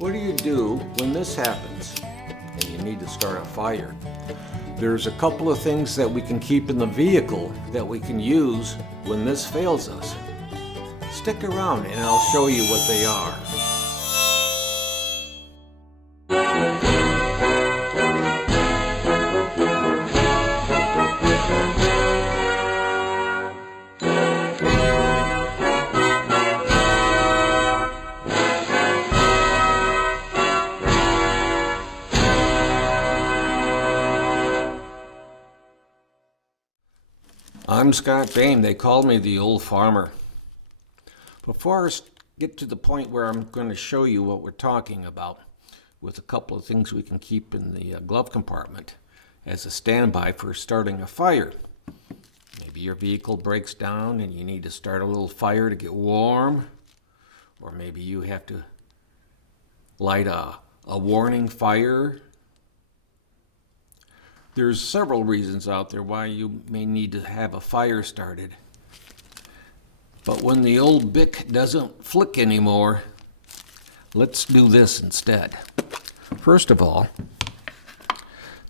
What do you do when this happens and you need to start a fire? There's a couple of things that we can keep in the vehicle that we can use when this fails us. Stick around and I'll show you what they are. I'm Scott Bain. They call me the old farmer. Before I get to the point where I'm going to show you what we're talking about with a couple of things we can keep in the glove compartment as a standby for starting a fire. Maybe your vehicle breaks down and you need to start a little fire to get warm, or maybe you have to light a warning fire. There's several reasons out there why you may need to have a fire started. But when the old Bic doesn't flick anymore, let's do this instead. First of all,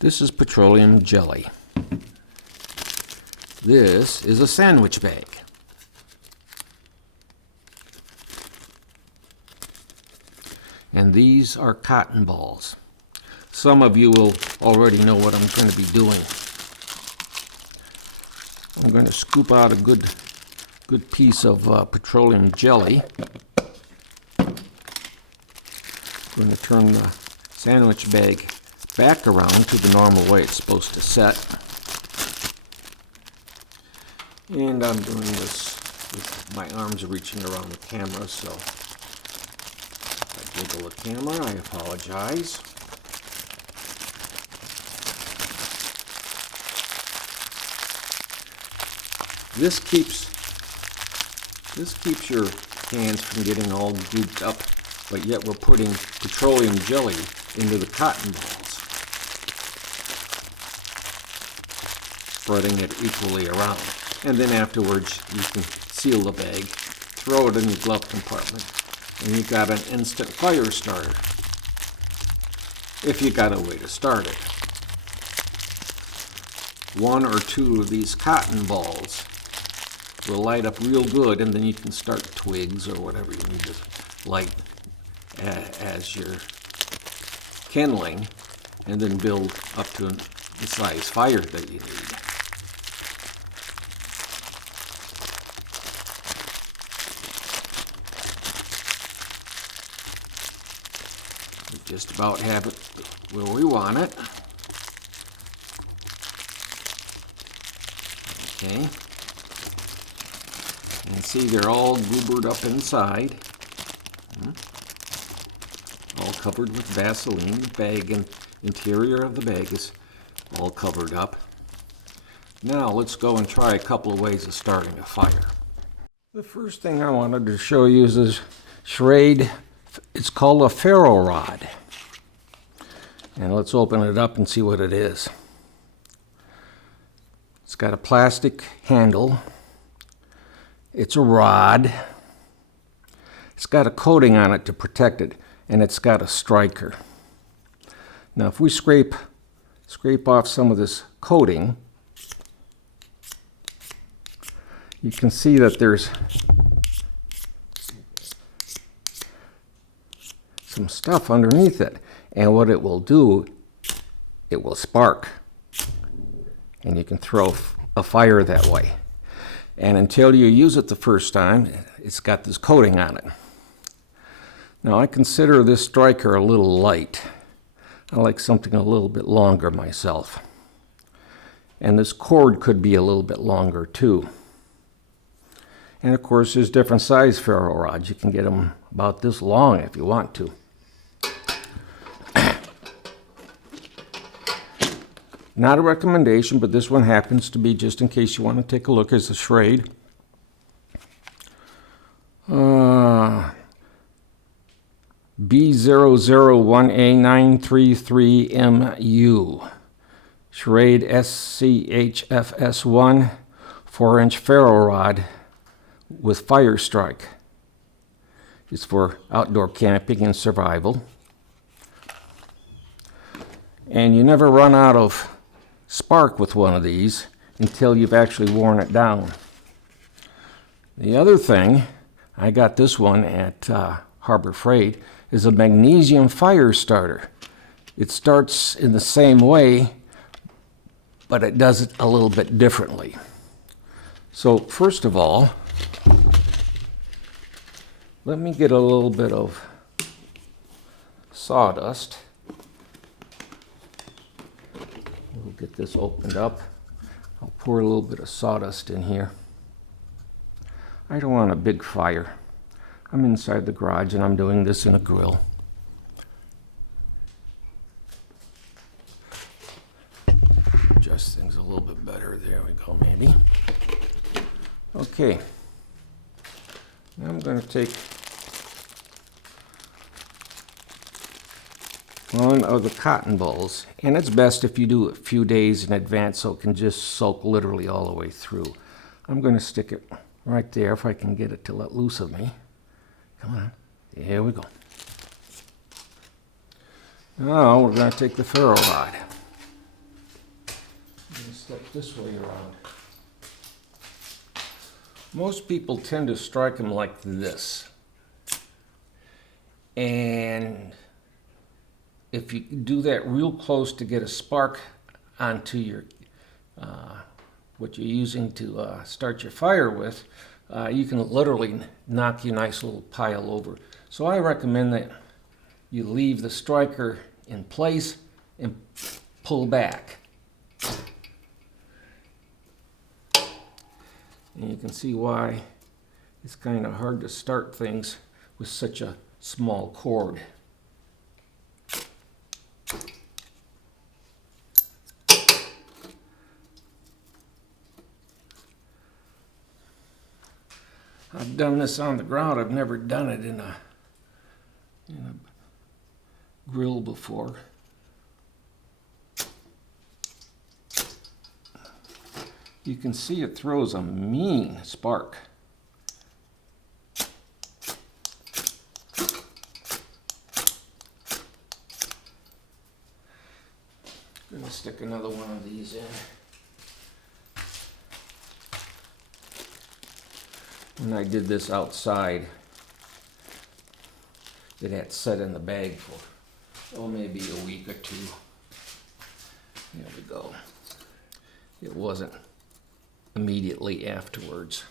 this is petroleum jelly. This is a sandwich bag. And these are cotton balls. Some of you will already know what I'm going to be doing. I'm going to scoop out a good piece of petroleum jelly. I'm going to turn the sandwich bag back around to the normal way it's supposed to set. And I'm doing this with my arms reaching around the camera, so if I jiggle the camera, I apologize. This keeps your hands from getting all gooped up, but yet we're putting petroleum jelly into the cotton balls, spreading it equally around. And then afterwards you can seal the bag, throw it in your glove compartment, and you've got an instant fire starter, if you got a way to start it. One or two of these cotton balls will light up real good, and then you can start twigs or whatever you need to light as you're kindling, and then build up to the size fire that you need. We just about have it where we want it. Okay. And see, they're all goobered up inside, all covered with Vaseline. The bag and interior of the bag is all covered up. Now let's go and try a couple of ways of starting a fire. The first thing I wanted to show you is this Schrade. It's called a ferro rod. And let's open it up and see what it is. It's got a plastic handle. It's a rod. It's got a coating on it to protect it, and it's got a striker. Now if we scrape off some of this coating, you can see that there's some stuff underneath it, and what it will do, it will spark, and you can throw a fire that way. And until you use it the first time, it's got this coating on it. Now I consider this striker a little light. I like something a little bit longer myself. And this cord could be a little bit longer too. And of course there's different size ferro rods. You can get them about this long if you want to. Not a recommendation, but this one happens to be, just in case you want to take a look, is a Schrade. B001A933MU. Schrade SCHFS1 4-inch ferro rod with fire strike. It's for outdoor camping and survival. And you never run out of spark with one of these until you've actually worn it down. The other thing, I got this one at Harbor Freight, is a magnesium fire starter. It starts in the same way, but it does it a little bit differently. So first of all, let me get a little bit of sawdust. We'll get this opened up. I'll pour a little bit of sawdust in here. I don't want a big fire. I'm inside the garage and I'm doing this in a grill. Adjust things a little bit better. There we go, maybe. Okay. Now I'm going to take one of the cotton balls, and it's best if you do it a few days in advance so it can just soak literally all the way through. I'm going to stick it right there if I can get it to let loose of me. Come on. Here we go. Now we're going to take the ferro rod. I'm going to step this way around. Most people tend to strike them like this. And if you do that real close to get a spark onto your what you're using to start your fire with, you can literally knock your nice little pile over. So I recommend that you leave the striker in place and pull back. And you can see why it's kind of hard to start things with such a small cord. I've done this on the ground. I've never done it in a grill before. You can see it throws a mean spark. I'm going to stick another one of these in. When I did this outside, it had set in the bag for, maybe a week or two. There we go. It wasn't immediately afterwards.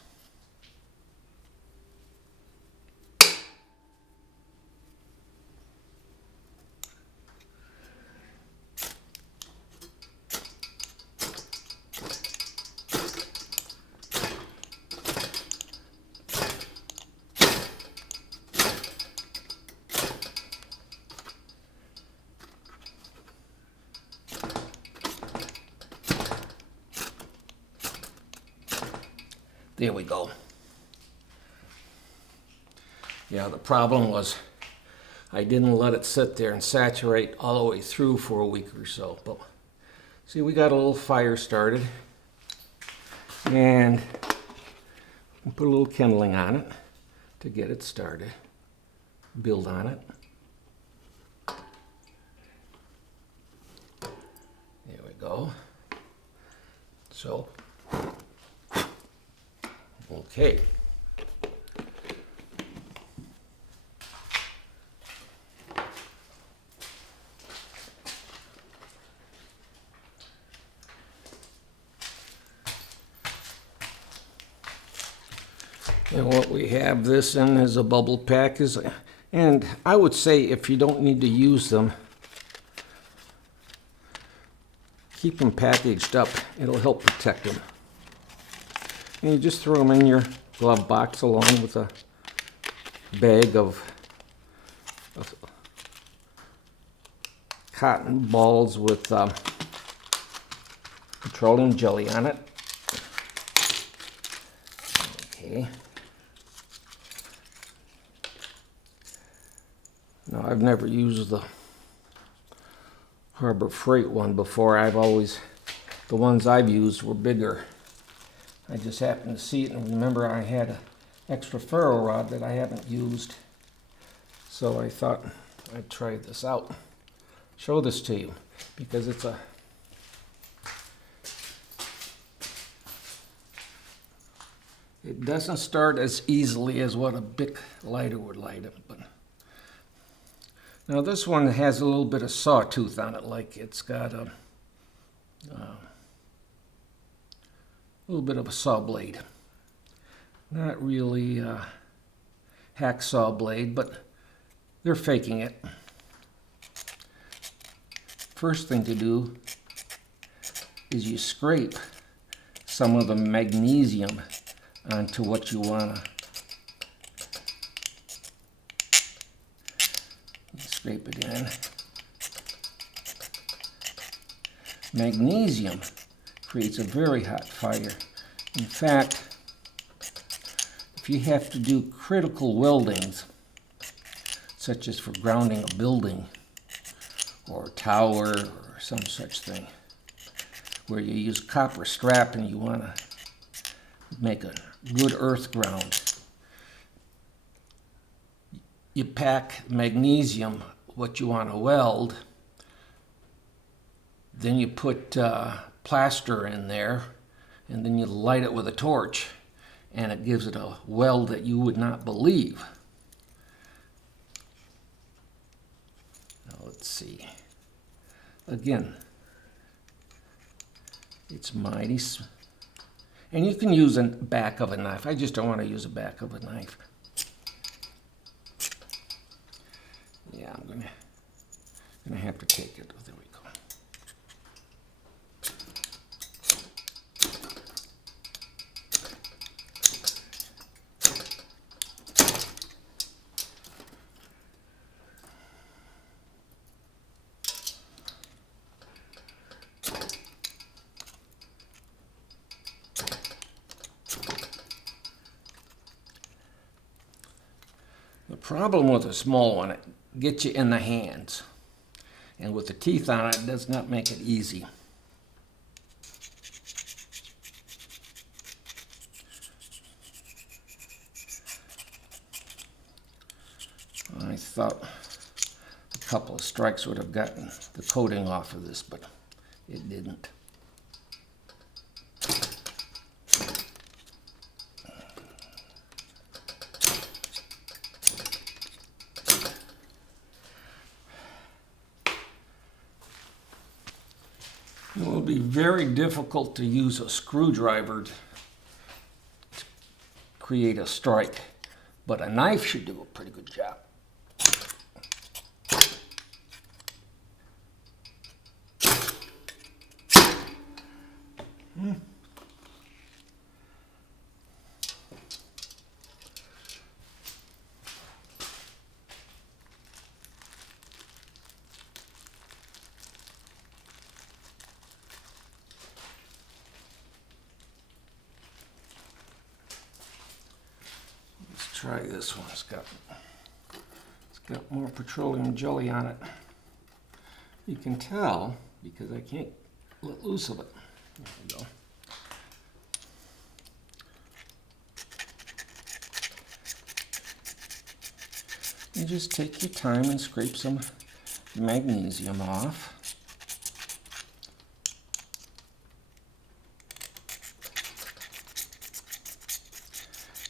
There we go. Yeah, the problem was I didn't let it sit there and saturate all the way through for a week or so. But see, we got a little fire started, and we put a little kindling on it to get it started. Build on it. There we go. So, okay. And what we have this in is a bubble pack, and I would say if you don't need to use them, keep them packaged up. It'll help protect them. And you just throw them in your glove box along with a bag of cotton balls with petroleum jelly on it. Okay. Now, I've never used the Harbor Freight one before. The ones I've used were bigger. I just happened to see it and remember I had an extra ferro rod that I haven't used. So I thought I'd try this out. show this to you because it doesn't start as easily as what a Bic lighter would light it. But now this one has a little bit of sawtooth on it, like it's got a little bit of a saw blade. Not really a hacksaw blade, but they're faking it. First thing to do is you scrape some of the magnesium onto what you want to. Scrape it in. Magnesium creates a very hot fire. In fact, if you have to do critical weldings, such as for grounding a building or a tower or some such thing, where you use copper strap and you want to make a good earth ground, you pack magnesium, what you want to weld, then you put plaster in there, and then you light it with a torch, and it gives it a weld that you would not believe. Now let's see. Again, it's mighty. And you can use a back of a knife. I just don't want to use a back of a knife. Yeah, I'm gonna have to take it. There we go. The problem with a small one, it gets you in the hands. And with the teeth on it, it does not make it easy. I thought a couple of strikes would have gotten the coating off of this, but it didn't. It will be very difficult to use a screwdriver to create a strike, but a knife should do a pretty good job. Try this one. It's got more petroleum jelly on it. You can tell because I can't let loose of it. There we go. You just take your time and scrape some magnesium off.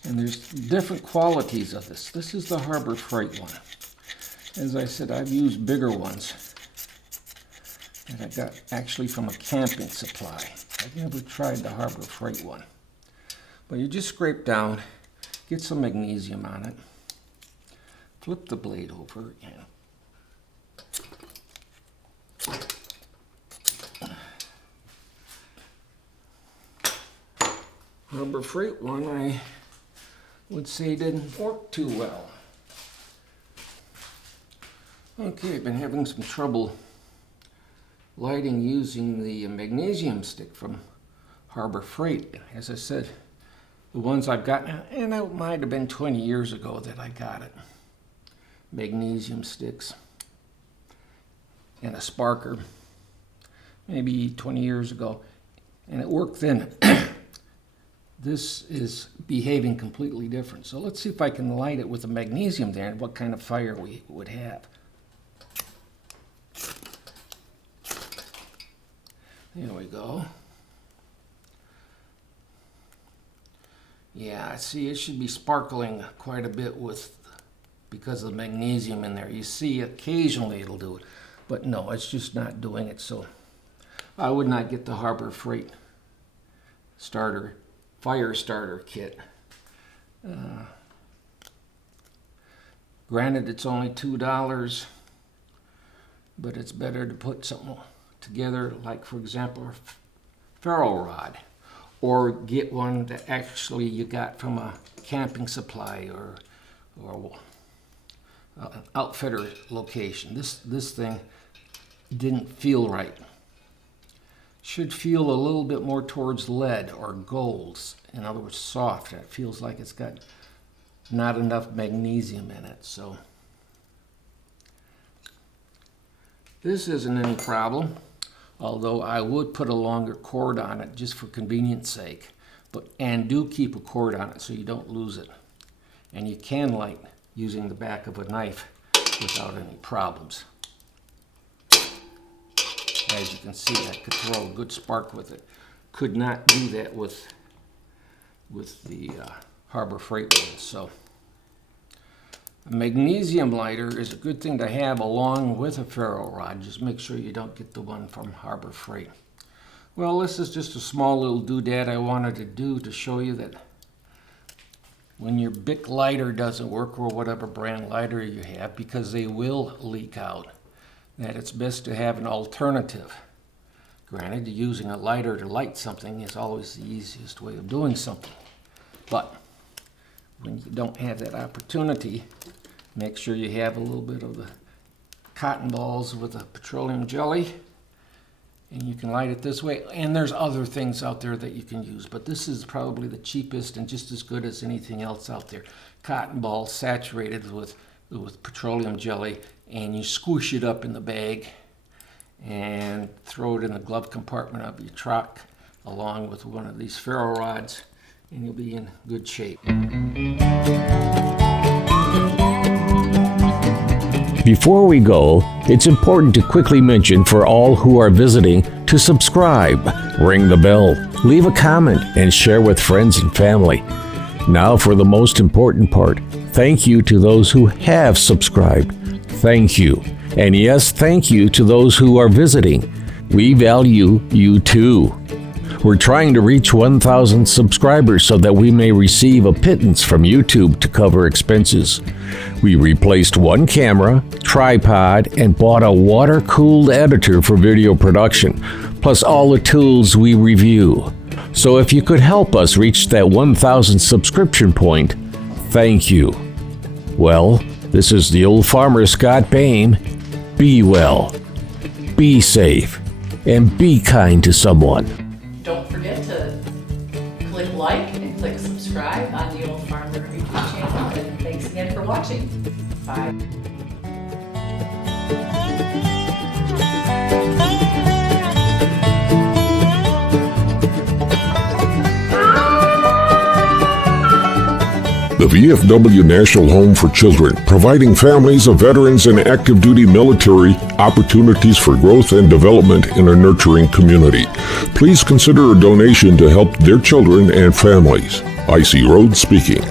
And there's different qualities of this. This is the Harbor Freight one. As I said, I've used bigger ones that I got actually from a camping supply. I've never tried the Harbor Freight one. But you just scrape down, get some magnesium on it, flip the blade over again. Harbor Freight one, I would say didn't work too well. Okay, I've been having some trouble lighting using the magnesium stick from Harbor Freight. As I said, the ones I've gotten, and it might have been 20 years ago that I got it. Magnesium sticks and a sparker, maybe 20 years ago, and it worked then. This is behaving completely different. So let's see if I can light it with the magnesium there and what kind of fire we would have. Here we go. Yeah, see, it should be sparkling quite a bit because of the magnesium in there. You see, occasionally it'll do it, but no, it's just not doing it. So I would not get the Harbor Freight fire starter kit. Granted, it's only $2, but it's better to put something together, like, for example, a ferro rod, or get one that actually you got from a camping supply or an outfitter location. This thing didn't feel right. Should feel a little bit more towards lead or gold. In other words, soft. It feels like it's got not enough magnesium in it. So this isn't any problem, although I would put a longer cord on it just for convenience sake. And do keep a cord on it so you don't lose it. And you can light using the back of a knife without any problems. As you can see, I could throw a good spark with it. Could not do that with the Harbor Freight one. So a magnesium lighter is a good thing to have along with a ferro rod. Just make sure you don't get the one from Harbor Freight. Well, this is just a small little doodad I wanted to do to show you that when your Bic lighter doesn't work, or whatever brand lighter you have, because they will leak out, that it's best to have an alternative. Granted, using a lighter to light something is always the easiest way of doing something. But when you don't have that opportunity, make sure you have a little bit of the cotton balls with a petroleum jelly, and you can light it this way. And there's other things out there that you can use, but this is probably the cheapest and just as good as anything else out there. Cotton balls saturated with petroleum jelly, and you squish it up in the bag and throw it in the glove compartment of your truck along with one of these ferro rods, and you'll be in good shape. Before we go, it's important to quickly mention for all who are visiting to subscribe, ring the bell, leave a comment, and share with friends and family. Now for the most important part. Thank you to those who have subscribed. Thank you. And yes, thank you to those who are visiting. We value you too. We're trying to reach 1,000 subscribers so that we may receive a pittance from YouTube to cover expenses. We replaced one camera, tripod, and bought a water-cooled editor for video production, plus all the tools we review. So if you could help us reach that 1,000 subscription point, thank you. Well, this is the old farmer Scott Bain. Be well, be safe, and be kind to someone. Don't forget to click like and click subscribe on the Old Farmer YouTube channel. And thanks again for watching. Bye. The VFW National Home for Children, providing families of veterans and active duty military opportunities for growth and development in a nurturing community. Please consider a donation to help their children and families. I.C. Rhodes speaking.